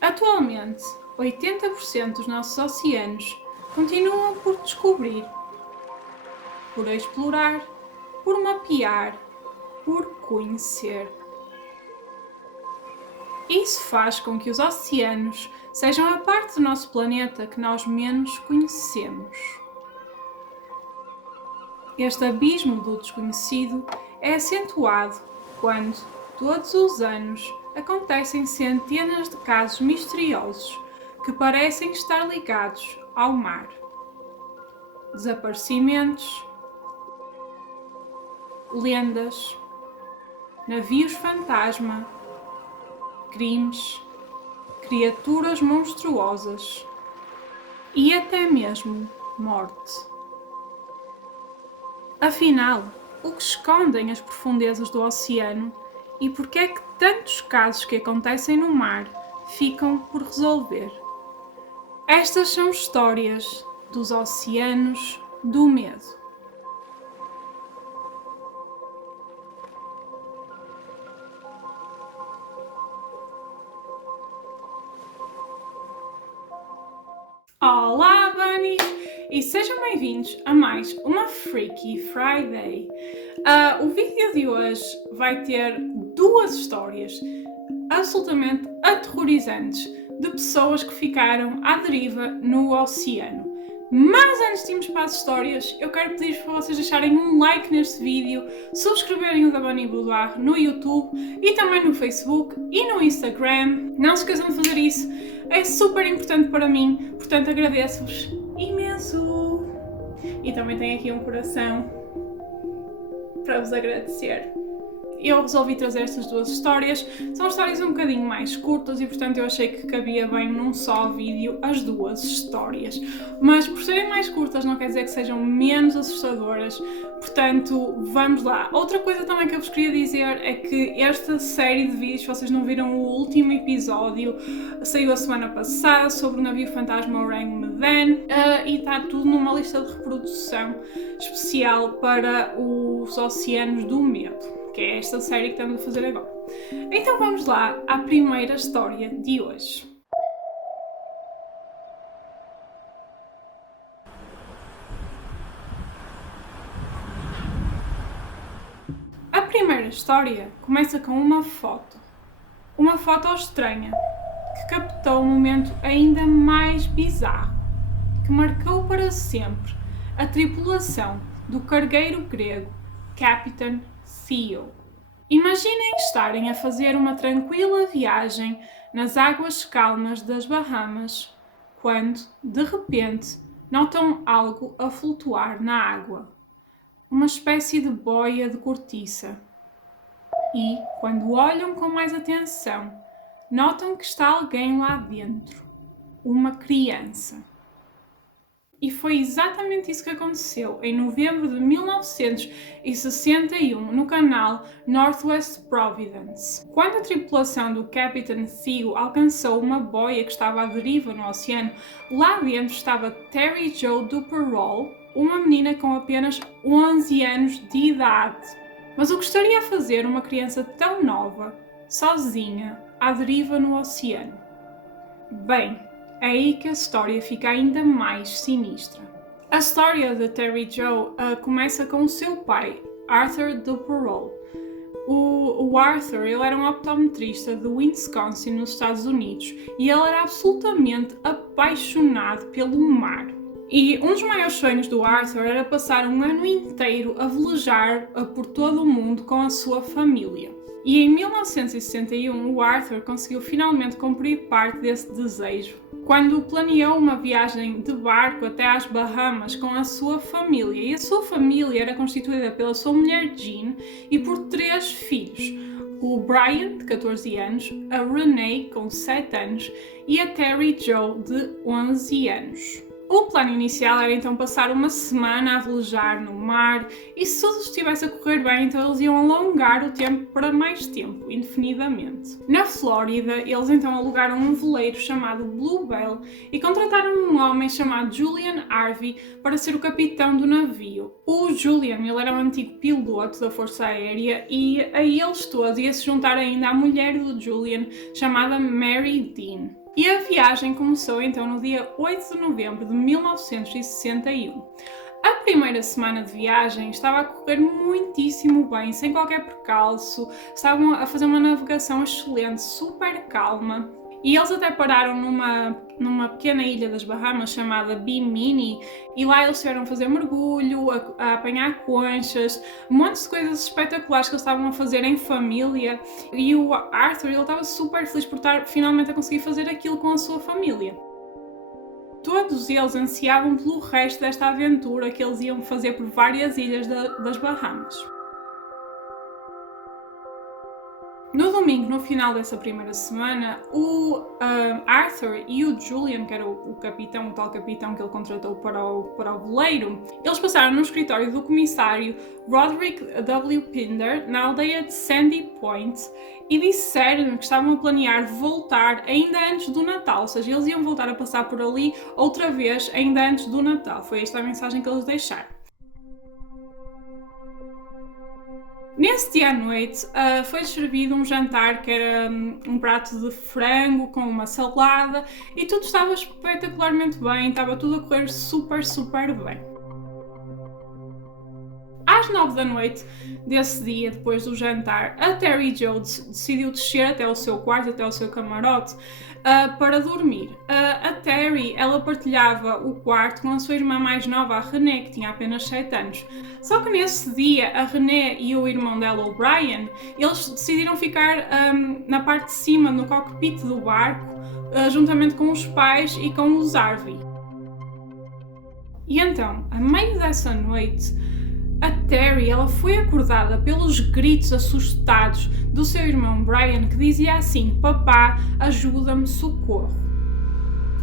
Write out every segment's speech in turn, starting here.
Atualmente, 80% dos nossos oceanos continuam por descobrir, por explorar, por mapear, por conhecer. Isso faz com que os oceanos sejam a parte do nosso planeta que nós menos conhecemos. Este abismo do desconhecido é acentuado quando, todos os anos, acontecem centenas de casos misteriosos que parecem estar ligados ao mar. Desaparecimentos, lendas, navios fantasma, crimes, criaturas monstruosas e até mesmo morte. Afinal, o que escondem as profundezas do oceano e por que é que tantos casos que acontecem no mar ficam por resolver? Estas são histórias dos oceanos do medo. Olá, Bunnies! E sejam bem-vindos a mais uma Freaky Friday. O vídeo de hoje vai ter duas histórias absolutamente aterrorizantes de pessoas que ficaram à deriva no oceano. Mas antes de irmos para as histórias, eu quero pedir para vocês deixarem um like neste vídeo, subscreverem o da Bunny Boudoir no YouTube e também no Facebook e no Instagram. Não se esqueçam de fazer isso, é super importante para mim, portanto agradeço-vos imenso. E também tenho aqui um coração para vos agradecer. Eu resolvi trazer estas duas histórias. São histórias um bocadinho mais curtas e, portanto, eu achei que cabia bem num só vídeo as duas histórias. Mas, por serem mais curtas, não quer dizer que sejam menos assustadoras. Portanto, vamos lá. Outra coisa também que eu vos queria dizer é que esta série de vídeos, se vocês não viram o último episódio, saiu a semana passada sobre o navio fantasma Orang Medan e está tudo numa lista de reprodução especial para os Oceanos do Medo, que é esta série que estamos a fazer agora. Então vamos lá à primeira história de hoje. A primeira história começa com uma foto estranha, que captou um momento ainda mais bizarro, que marcou para sempre a tripulação do cargueiro grego Capitão Theo. Imaginem estarem a fazer uma tranquila viagem nas águas calmas das Bahamas, quando, de repente, notam algo a flutuar na água. Uma espécie de boia de cortiça. E, quando olham com mais atenção, notam que está alguém lá dentro. Uma criança. E foi exatamente isso que aconteceu em novembro de 1961 no canal Northwest Providence. Quando a tripulação do Capitão Theo alcançou uma boia que estava à deriva no oceano, lá dentro estava Terry Jo Duperroll, uma menina com apenas 11 anos de idade. Mas o que estaria a fazer uma criança tão nova, sozinha, à deriva no oceano? Bem, é aí que a história fica ainda mais sinistra. A história de Terry Jo começa com o seu pai, Arthur Duperroll. O Arthur, ele era um optometrista de Wisconsin, nos Estados Unidos, e ele era absolutamente apaixonado pelo mar. E um dos maiores sonhos do Arthur era passar um ano inteiro a velejar por todo o mundo com a sua família. E em 1961 o Arthur conseguiu finalmente cumprir parte desse desejo, quando planeou uma viagem de barco até às Bahamas com a sua família. E a sua família era constituída pela sua mulher Jean e por 3 filhos. O Brian, de 14 anos, a Renee, com 7 anos, e a Terry Jo, de 11 anos. O plano inicial era então passar uma semana a velejar no mar e se tudo estivesse a correr bem, então eles iam alongar o tempo para mais tempo, indefinidamente. Na Flórida, eles então alugaram um veleiro chamado Bluebell e contrataram um homem chamado Julian Harvey para ser o capitão do navio. O Julian, ele era um antigo piloto da Força Aérea e a eles todos ia se juntar ainda a mulher do Julian, chamada Mary Dean. E a viagem começou então no dia 8 de novembro de 1961. A primeira semana de viagem estava a correr muitíssimo bem, sem qualquer percalço, estavam a fazer uma navegação excelente, super calma. E eles até pararam numa pequena ilha das Bahamas chamada Bimini e lá eles tiveram a fazer mergulho, a apanhar conchas, montes de coisas espetaculares que eles estavam a fazer em família e o Arthur ele estava super feliz por estar finalmente a conseguir fazer aquilo com a sua família. Todos eles ansiavam pelo resto desta aventura que eles iam fazer por várias ilhas das Bahamas. No domingo, no final dessa primeira semana, o Arthur e o Julian, que era o capitão, o tal capitão que ele contratou para o veleiro, eles passaram no escritório do comissário Roderick W. Pinder, na aldeia de Sandy Point, e disseram que estavam a planear voltar ainda antes do Natal, ou seja, eles iam voltar a passar por ali outra vez ainda antes do Natal. Foi esta a mensagem que eles deixaram. Nesse dia à noite foi servido um jantar que era um prato de frango com uma salada e tudo estava espetacularmente bem, estava tudo a correr super bem. Às 9 da noite desse dia, depois do jantar, a Terry Jo decidiu descer até o seu quarto, até o seu camarote, para dormir. A Terry, ela partilhava o quarto com a sua irmã mais nova, a Renee, que tinha apenas 7 anos. Só que nesse dia, a Renee e o irmão dela, o Brian, eles decidiram ficar na parte de cima, no cockpit do barco, juntamente com os pais e com os Harvey. E então, a meio dessa noite, a Terry ela foi acordada pelos gritos assustados do seu irmão Brian, que dizia assim: "Papá, ajuda-me, socorro."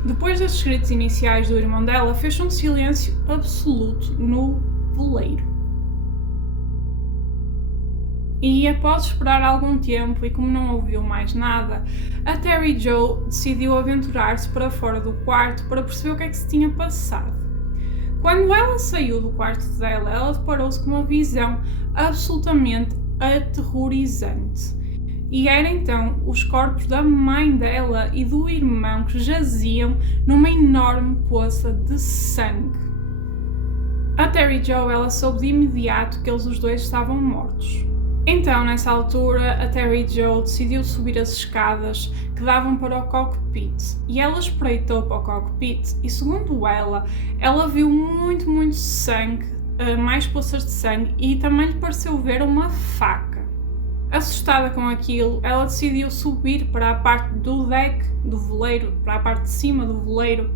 Depois desses gritos iniciais do irmão dela, fez um silêncio absoluto no veleiro. E após esperar algum tempo e como não ouviu mais nada, a Terry Jo decidiu aventurar-se para fora do quarto para perceber o que é que se tinha passado. Quando ela saiu do quarto dela, ela deparou-se com uma visão absolutamente aterrorizante. E era então os corpos da mãe dela e do irmão que jaziam numa enorme poça de sangue. A Terry Jo ela soube de imediato que eles os dois estavam mortos. Então, nessa altura, a Terry Jo decidiu subir as escadas que davam para o cockpit e ela espreitou para o cockpit e, segundo ela viu muito sangue, mais poças de sangue e também lhe pareceu ver uma faca. Assustada com aquilo, ela decidiu subir para a parte do deck do veleiro, para a parte de cima do veleiro.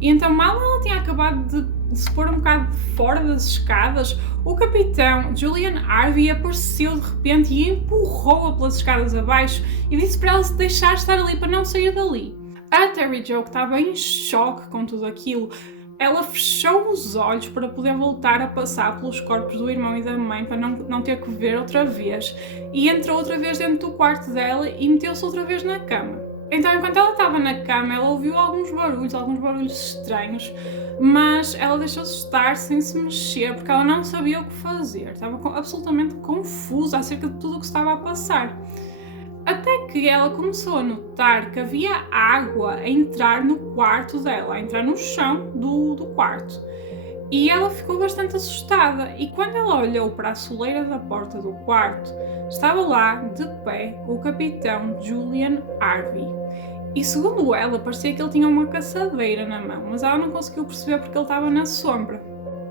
E então, mal ela tinha acabado de se pôr um bocado fora das escadas, o capitão Julian Harvey apareceu de repente e empurrou-a pelas escadas abaixo e disse para ela se deixar estar ali, para não sair dali. A Terry Jo, que estava em choque com tudo aquilo, ela fechou os olhos para poder voltar a passar pelos corpos do irmão e da mãe, para não ter que ver outra vez, e entrou outra vez dentro do quarto dela e meteu-se outra vez na cama. Então, enquanto ela estava na cama, ela ouviu alguns barulhos estranhos, mas ela deixou-se estar sem se mexer, porque ela não sabia o que fazer. Estava absolutamente confusa acerca de tudo o que estava a passar. Até que ela começou a notar que havia água a entrar no quarto dela, a entrar no chão do quarto. E ela ficou bastante assustada, e quando ela olhou para a soleira da porta do quarto, estava lá, de pé, o capitão Julian Harvey. E segundo ela, parecia que ele tinha uma caçadeira na mão, mas ela não conseguiu perceber porque ele estava na sombra.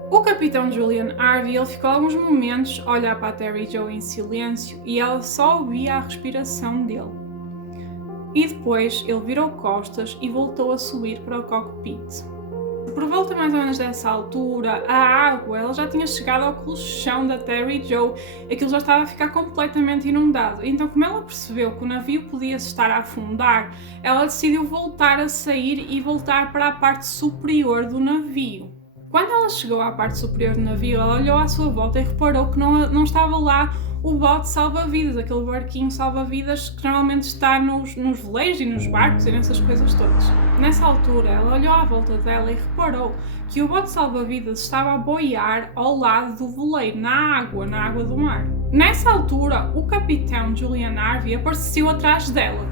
O capitão Julian Harvey ele ficou alguns momentos a olhar para a Terry Jo em silêncio e ela só ouvia a respiração dele. E depois ele virou costas e voltou a subir para o cockpit. por volta mais ou menos dessa altura, a água ela já tinha chegado ao colchão da Terry Jo, aquilo já estava a ficar completamente inundado. Então, como ela percebeu que o navio podia estar a afundar, ela decidiu voltar a sair e voltar para a parte superior do navio. Quando ela chegou à parte superior do navio, ela olhou à sua volta e reparou que não estava lá o bote salva-vidas, aquele barquinho salva-vidas que normalmente está nos veleiros e nos barcos e nessas coisas todas. Nessa altura, ela olhou à volta dela e reparou que o bote salva-vidas estava a boiar ao lado do veleiro, na água do mar. Nessa altura, o capitão Julian Harvey apareceu atrás dela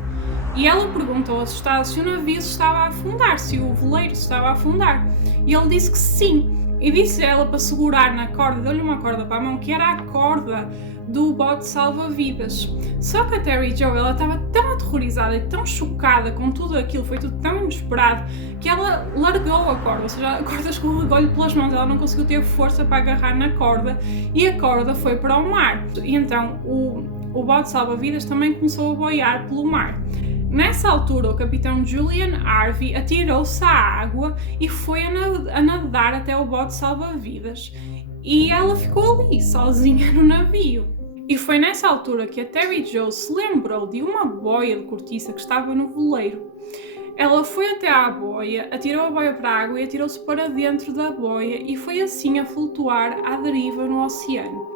e ela perguntou assustada se o navio se estava a afundar, se o veleiro se estava a afundar. E ele disse que sim, e disse a ela para segurar na corda, deu-lhe uma corda para a mão, que era a corda do bote salva-vidas. Só que a Terry Jo, ela estava tão aterrorizada e tão chocada com tudo aquilo, foi tudo tão inesperado, que ela largou a corda, ou seja, a corda escorregou-lhe pelas mãos, ela não conseguiu ter força para agarrar na corda e a corda foi para o mar. E então o bote salva-vidas também começou a boiar pelo mar. Nessa altura, o capitão Julian Harvey atirou-se à água e foi a nadar até o bote salva-vidas. E ela ficou ali, sozinha no navio. E foi nessa altura que a Terry Jo se lembrou de uma boia de cortiça que estava no veleiro. Ela foi até à boia, atirou a boia para a água e atirou-se para dentro da boia e foi assim a flutuar à deriva no oceano.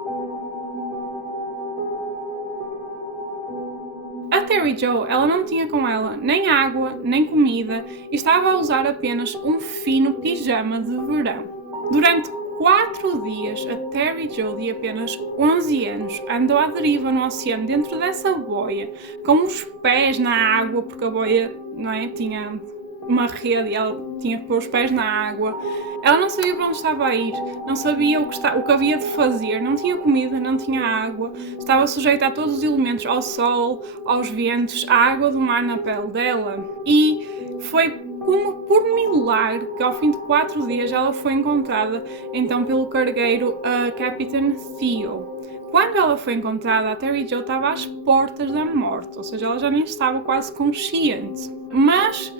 A Terry Jo, ela não tinha com ela nem água, nem comida e estava a usar apenas um fino pijama de verão. Durante 4 dias, a Terry Jo, de apenas 11 anos, andou à deriva no oceano dentro dessa boia, com os pés na água, porque a boia, não é, tinha uma rede e ela tinha que pôr os pés na água. Ela não sabia para onde estava a ir, não sabia o que havia de fazer, não tinha comida, não tinha água, estava sujeita a todos os elementos, ao sol, aos ventos, à água do mar na pele dela. E foi como por milagre que ao fim de 4 dias ela foi encontrada então pelo cargueiro Captain Theo. Quando ela foi encontrada, a Terry Jo estava às portas da morte, ou seja, ela já nem estava quase consciente. Mas,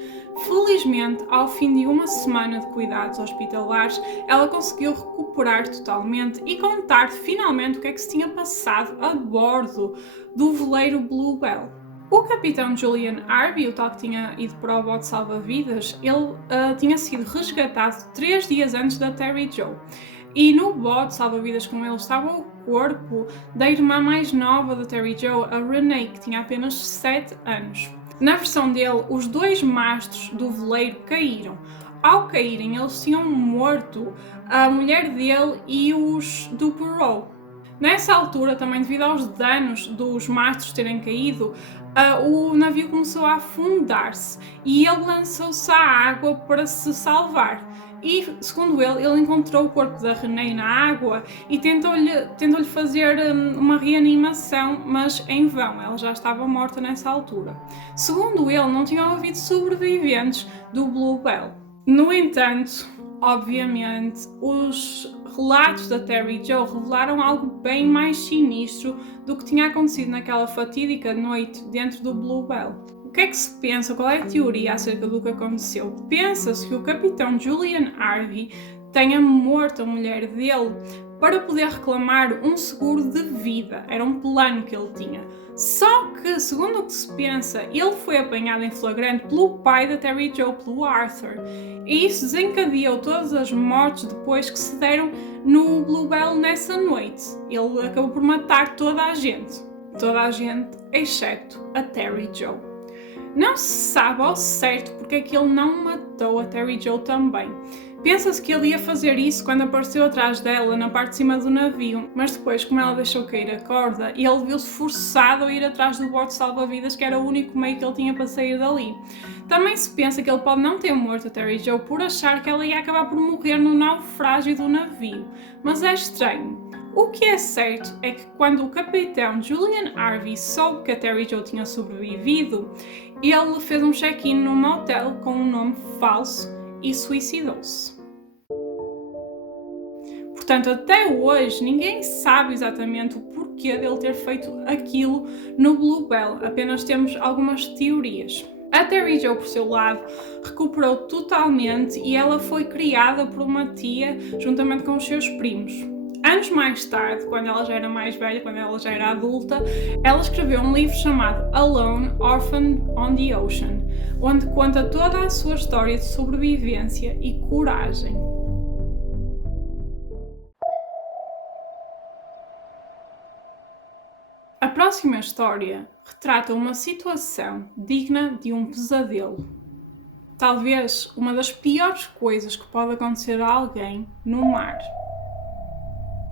felizmente, ao fim de uma semana de cuidados hospitalares, ela conseguiu recuperar totalmente e contar finalmente o que é que se tinha passado a bordo do veleiro Bluebell. O capitão Julian Harvey, o tal que tinha ido para o bote salva-vidas, ele tinha sido resgatado 3 dias antes da Terry Jo. E no bote salva-vidas com ele estava o corpo da irmã mais nova da Terry Jo, a Renee, que tinha apenas 7 anos. Na versão dele, os 2 mastros do veleiro caíram. Ao caírem, eles tinham morto a mulher dele e os do Perrault. Nessa altura, também devido aos danos dos mastros terem caído, o navio começou a afundar-se e ele lançou-se à água para se salvar. E, segundo ele encontrou o corpo da Renee na água e tentou-lhe fazer uma reanimação, mas em vão, ela já estava morta nessa altura. Segundo ele, não tinham havido sobreviventes do Bluebell. No entanto, obviamente, os relatos da Terry Jo revelaram algo bem mais sinistro do que tinha acontecido naquela fatídica noite dentro do Bluebell. O que é que se pensa? Qual é a teoria acerca do que aconteceu? Pensa-se que o capitão Julian Harvey tenha morto a mulher dele para poder reclamar um seguro de vida. Era um plano que ele tinha. Só que, segundo o que se pensa, ele foi apanhado em flagrante pelo pai da Terry Jo, pelo Arthur. E isso desencadeou todas as mortes depois que se deram no Bluebell nessa noite. Ele acabou por matar toda a gente. Toda a gente, exceto a Terry Jo. Não se sabe ao certo porque é que ele não matou a Terry Jo também. Pensa-se que ele ia fazer isso quando apareceu atrás dela, na parte de cima do navio, mas depois, como ela deixou cair a corda, ele viu-se forçado a ir atrás do bote salva-vidas, que era o único meio que ele tinha para sair dali. Também se pensa que ele pode não ter morto a Terry Jo por achar que ela ia acabar por morrer no naufrágio do navio, mas é estranho. O que é certo é que quando o capitão Julian Harvey soube que a Terry Jo tinha sobrevivido, ele fez um check-in num motel com um nome falso e suicidou-se. Portanto, até hoje ninguém sabe exatamente o porquê dele ter feito aquilo no Bluebell, apenas temos algumas teorias. A Terry Jo, por seu lado, recuperou totalmente e ela foi criada por uma tia juntamente com os seus primos. Anos mais tarde, quando ela já era mais velha, quando ela já era adulta, ela escreveu um livro chamado Alone, Orphaned on the Ocean, onde conta toda a sua história de sobrevivência e coragem. A próxima história retrata uma situação digna de um pesadelo. Talvez uma das piores coisas que pode acontecer a alguém no mar.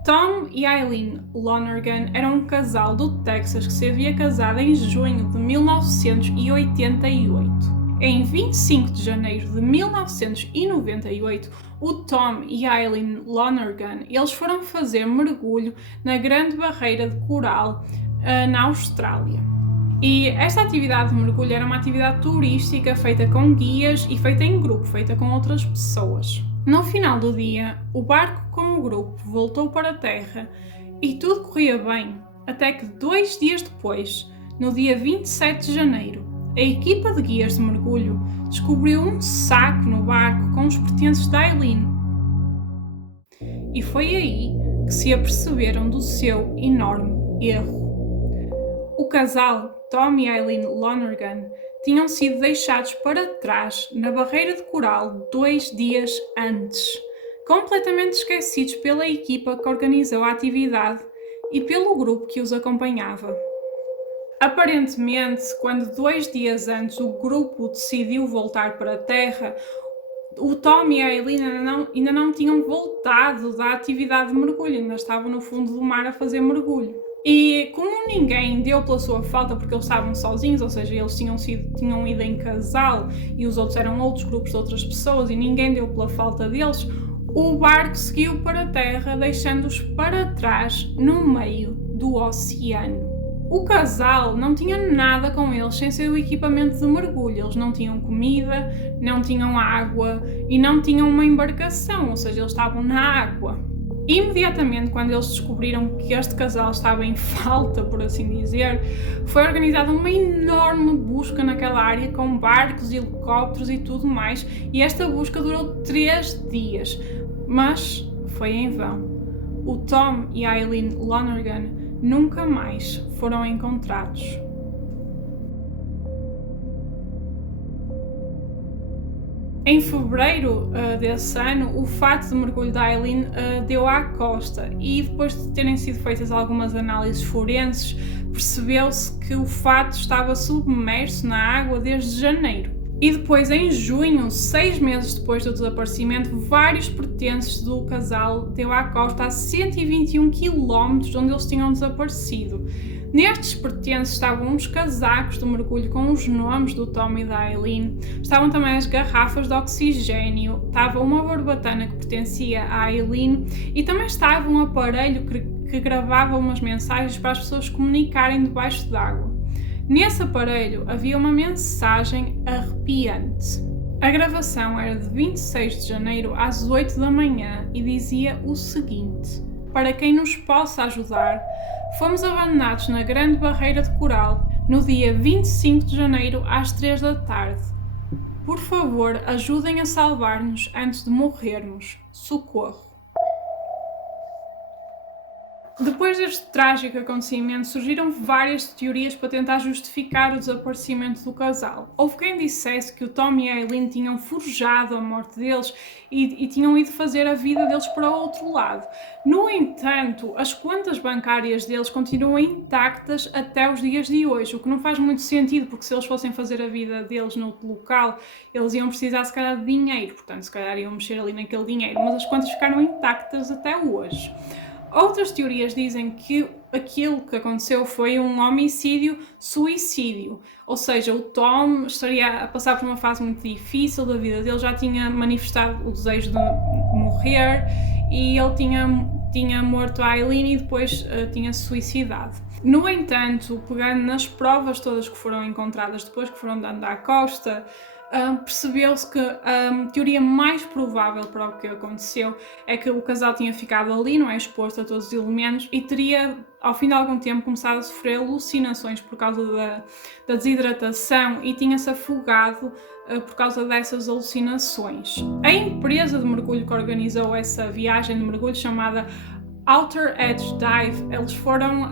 Tom e Eileen Lonergan eram um casal do Texas que se havia casado em junho de 1988. Em 25 de janeiro de 1998, o Tom e Eileen Lonergan eles foram fazer mergulho na Grande Barreira de Coral na Austrália. E esta atividade de mergulho era uma atividade turística feita com guias e feita em grupo, feita com outras pessoas. No final do dia, o barco com o grupo voltou para a terra e tudo corria bem, até que 2 dias depois, no dia 27 de janeiro, a equipa de guias de mergulho descobriu um saco no barco com os pertences de Eileen. E foi aí que se aperceberam do seu enorme erro. O casal, Tom e Eileen Lonergan, tinham sido deixados para trás na barreira de coral 2 dias antes, completamente esquecidos pela equipa que organizou a atividade e pelo grupo que os acompanhava. Aparentemente, quando 2 dias antes o grupo decidiu voltar para a Terra, o Tom e a Eileen ainda não tinham voltado da atividade de mergulho, ainda estavam no fundo do mar a fazer mergulho. E como ninguém deu pela sua falta porque eles estavam sozinhos, ou seja, eles tinham ido em casal e os outros eram outros grupos de outras pessoas e ninguém deu pela falta deles, o barco seguiu para a terra, deixando-os para trás no meio do oceano. O casal não tinha nada com eles sem ser o equipamento de mergulho. Eles não tinham comida, não tinham água e não tinham uma embarcação, ou seja, eles estavam na água. Imediatamente, quando eles descobriram que este casal estava em falta, por assim dizer, foi organizada uma enorme busca naquela área com barcos, helicópteros e tudo mais, e esta busca durou 3 dias, mas foi em vão. O Tom e a Eileen Lonergan nunca mais foram encontrados. Em fevereiro desse ano, o fato de mergulho da Eileen deu à costa e depois de terem sido feitas algumas análises forenses, percebeu-se que o fato estava submerso na água desde janeiro. E depois, em junho, 6 meses depois do desaparecimento, vários pertences do casal deu à costa a 121 km de onde eles tinham desaparecido. Nestes pertences estavam uns casacos de mergulho com os nomes do Tom e da Eileen, estavam também as garrafas de oxigênio, estava uma barbatana que pertencia à Eileen e também estava um aparelho que gravava umas mensagens para as pessoas comunicarem debaixo d'água. Nesse aparelho havia uma mensagem arrepiante. A gravação era de 26 de janeiro às 8 da manhã e dizia o seguinte: para quem nos possa ajudar, fomos abandonados na Grande Barreira de Coral no dia 25 de janeiro às 3 da tarde. Por favor, ajudem a salvar-nos antes de morrermos. Socorro. Depois deste trágico acontecimento, surgiram várias teorias para tentar justificar o desaparecimento do casal. Houve quem dissesse que o Tom e a Eileen tinham forjado a morte deles e tinham ido fazer a vida deles para outro lado. No entanto, as contas bancárias deles continuam intactas até os dias de hoje, o que não faz muito sentido, porque se eles fossem fazer a vida deles noutro local, eles iam precisar se calhar de dinheiro, portanto se calhar iam mexer ali naquele dinheiro, mas as contas ficaram intactas até hoje. Outras teorias dizem que aquilo que aconteceu foi um homicídio-suicídio, ou seja, o Tom estaria a passar por uma fase muito difícil da vida dele, já tinha manifestado o desejo de morrer e ele tinha morto a Eileen e depois tinha se suicidado. No entanto, pegando nas provas todas que foram encontradas depois que foram dando à costa, percebeu-se que a teoria mais provável para o que aconteceu é que o casal tinha ficado ali, não é, exposto a todos os elementos, e teria, ao fim de algum tempo, começado a sofrer alucinações por causa da desidratação e tinha-se afogado por causa dessas alucinações. A empresa de mergulho que organizou essa viagem de mergulho, chamada Outer Edge Dive, eles foram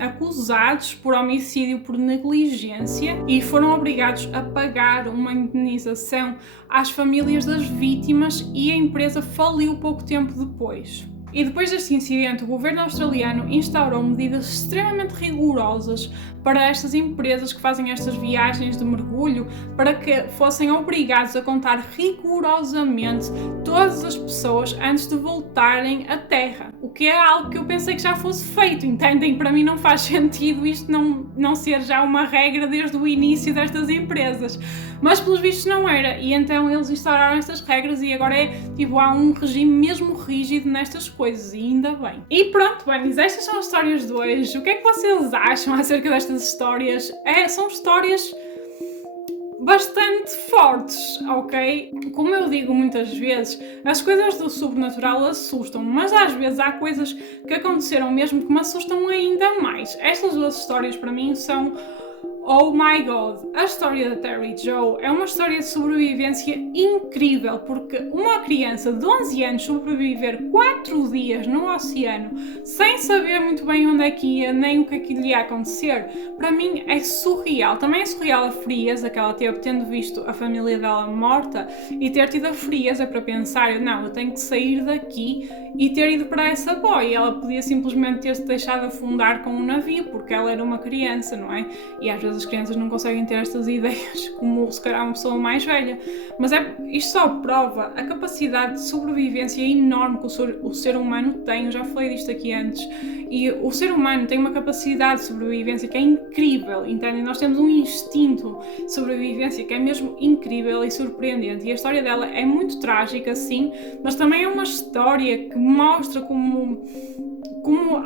acusados por homicídio por negligência e foram obrigados a pagar uma indenização às famílias das vítimas, e a empresa faliu pouco tempo depois. E depois deste incidente, o governo australiano instaurou medidas extremamente rigorosas para estas empresas que fazem estas viagens de mergulho, para que fossem obrigados a contar rigorosamente todas as pessoas antes de voltarem à Terra. O que é algo que eu pensei que já fosse feito, entendem? Para mim não faz sentido isto não ser já uma regra desde o início destas empresas. Mas pelos vistos não era, e então eles instauraram estas regras e agora há um regime mesmo rígido nestas coisas, e ainda bem. E pronto, Bunnies, estas são as histórias de hoje. O que é que vocês acham acerca destas histórias? São histórias bastante fortes, ok? Como eu digo muitas vezes, as coisas do sobrenatural assustam, mas às vezes há coisas que aconteceram mesmo que me assustam ainda mais. Estas duas histórias para mim são oh my god! A história da Terry Jo é uma história de sobrevivência incrível, porque uma criança de 11 anos sobreviver 4 dias no oceano sem saber muito bem onde é que ia, nem o que é que lhe ia acontecer, para mim é surreal. Também é surreal a frieza que ela teve, tendo visto a família dela morta, e ter tido a frieza para pensar, não, eu tenho que sair daqui, e ter ido para essa boia. Ela podia simplesmente ter-se deixado afundar com um navio, porque ela era uma criança, não é? E às vezes as crianças não conseguem ter estas ideias, como se calhar uma pessoa mais velha. Mas isto só prova a capacidade de sobrevivência enorme que o ser humano tem. Eu já falei disto aqui antes. E o ser humano tem uma capacidade de sobrevivência que é incrível, entendem? Nós temos um instinto de sobrevivência que é mesmo incrível e surpreendente. E a história dela é muito trágica, sim, mas também é uma história que mostra como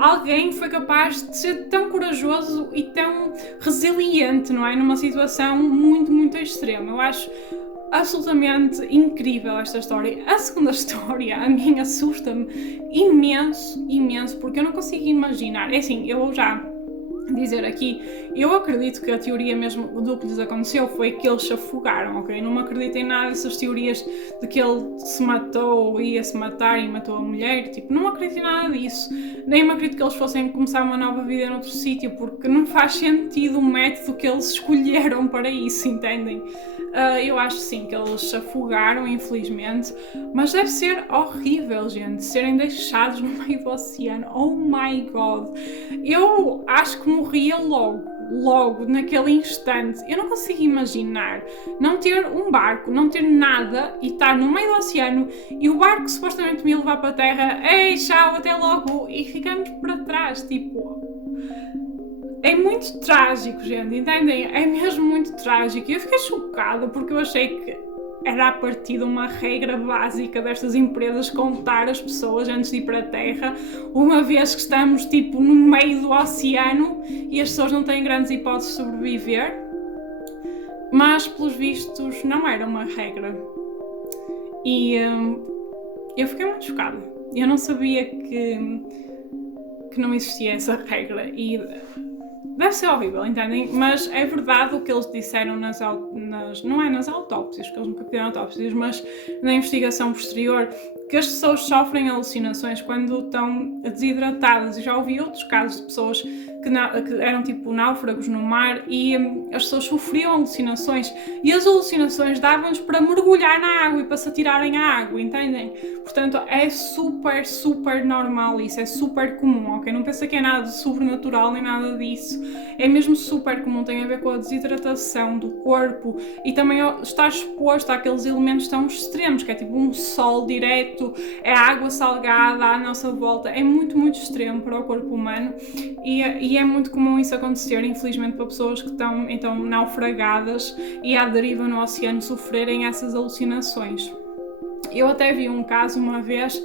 alguém foi capaz de ser tão corajoso e tão resiliente, não é? Numa situação muito, muito extrema. Eu acho absolutamente incrível esta história. A segunda história, a minha, assusta-me imenso, imenso, porque eu não consigo imaginar. É assim, eu vou já dizer aqui, eu acredito que a teoria mesmo do que lhes aconteceu foi que eles se afogaram, ok? Não acredito em nada dessas teorias de que ele se matou, ia se matar e matou a mulher, tipo, não acredito em nada disso. Nem me acredito que eles fossem começar uma nova vida noutro sítio, porque não faz sentido o método que eles escolheram para isso, entendem? Eu acho sim que eles se afogaram, infelizmente, mas deve ser horrível, gente, serem deixados no meio do oceano. Oh my god! Eu acho que morria logo, naquele instante. Eu não consigo imaginar não ter um barco, não ter nada e estar no meio do oceano e o barco supostamente me levar para a terra, ei, tchau, até logo, e ficamos para trás, tipo... É muito trágico, gente, entendem? É mesmo muito trágico. E eu fiquei chocada porque eu achei que era a partir de uma regra básica destas empresas contar as pessoas antes de ir para a Terra, uma vez que estamos tipo no meio do oceano e as pessoas não têm grandes hipóteses de sobreviver. Mas, pelos vistos, não era uma regra. E eu fiquei muito chocada. Eu não sabia que não existia essa regra. E deve ser horrível, entendem? Mas é verdade o que eles disseram não é nas autópsias, porque eles nunca fizeram autópsias, mas na investigação posterior, que as pessoas sofrem alucinações quando estão desidratadas. E já ouvi outros casos de pessoas que eram tipo náufragos no mar e as pessoas sofriam alucinações e as alucinações davam-lhes para mergulhar na água e para se atirarem à água, entendem? Portanto, é super, super normal isso, é super comum, ok? Não pensa que é nada de sobrenatural nem nada disso. É mesmo super comum, tem a ver com a desidratação do corpo e também estar exposto àqueles elementos tão extremos, que é tipo um sol direto, é água salgada à nossa volta, é muito, muito extremo para o corpo humano e é muito comum isso acontecer, infelizmente, para pessoas que estão então naufragadas e à deriva no oceano sofrerem essas alucinações. Eu até vi um caso uma vez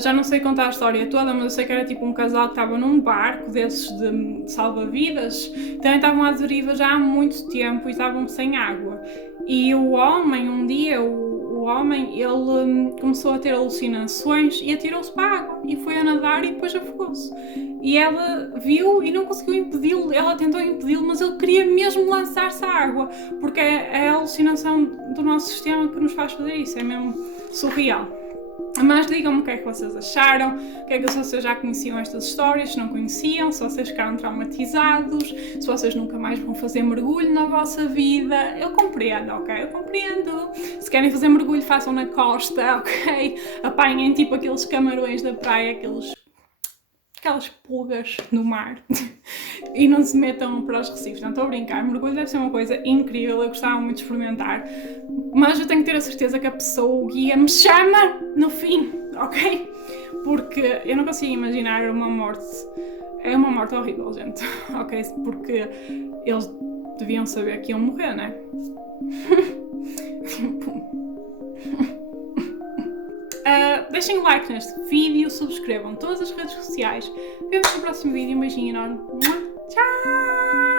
Já não sei contar a história toda, mas eu sei que era tipo um casal que estava num barco desses de salva-vidas. Também estavam à deriva já há muito tempo e estavam sem água. E o homem, um dia, o homem, ele começou a ter alucinações e atirou-se para a água e foi a nadar e depois afogou-se. E ela viu e não conseguiu impedi-lo, ela tentou impedi-lo, mas ele queria mesmo lançar-se à água, porque é a alucinação do nosso sistema que nos faz fazer isso, é mesmo surreal. Mas digam-me o que é que vocês acharam, o que é que vocês já conheciam estas histórias, se não conheciam, se vocês ficaram traumatizados, se vocês nunca mais vão fazer mergulho na vossa vida. Eu compreendo, ok? Eu compreendo. Se querem fazer mergulho, façam na costa, ok? Apanhem tipo aqueles camarões da praia, aquelas pulgas no mar e não se metam para os recifes. Não estou a brincar, mergulho deve ser uma coisa incrível, eu gostava muito de experimentar, mas eu tenho que ter a certeza que a pessoa, o guia, me chama no fim, ok? Porque eu não consigo imaginar uma morte. É uma morte horrível, gente, ok? Porque eles deviam saber que iam morrer, né? Deixem o like neste vídeo, subscrevam todas as redes sociais. Vemos no próximo vídeo. Um beijinho enorme. Tchau!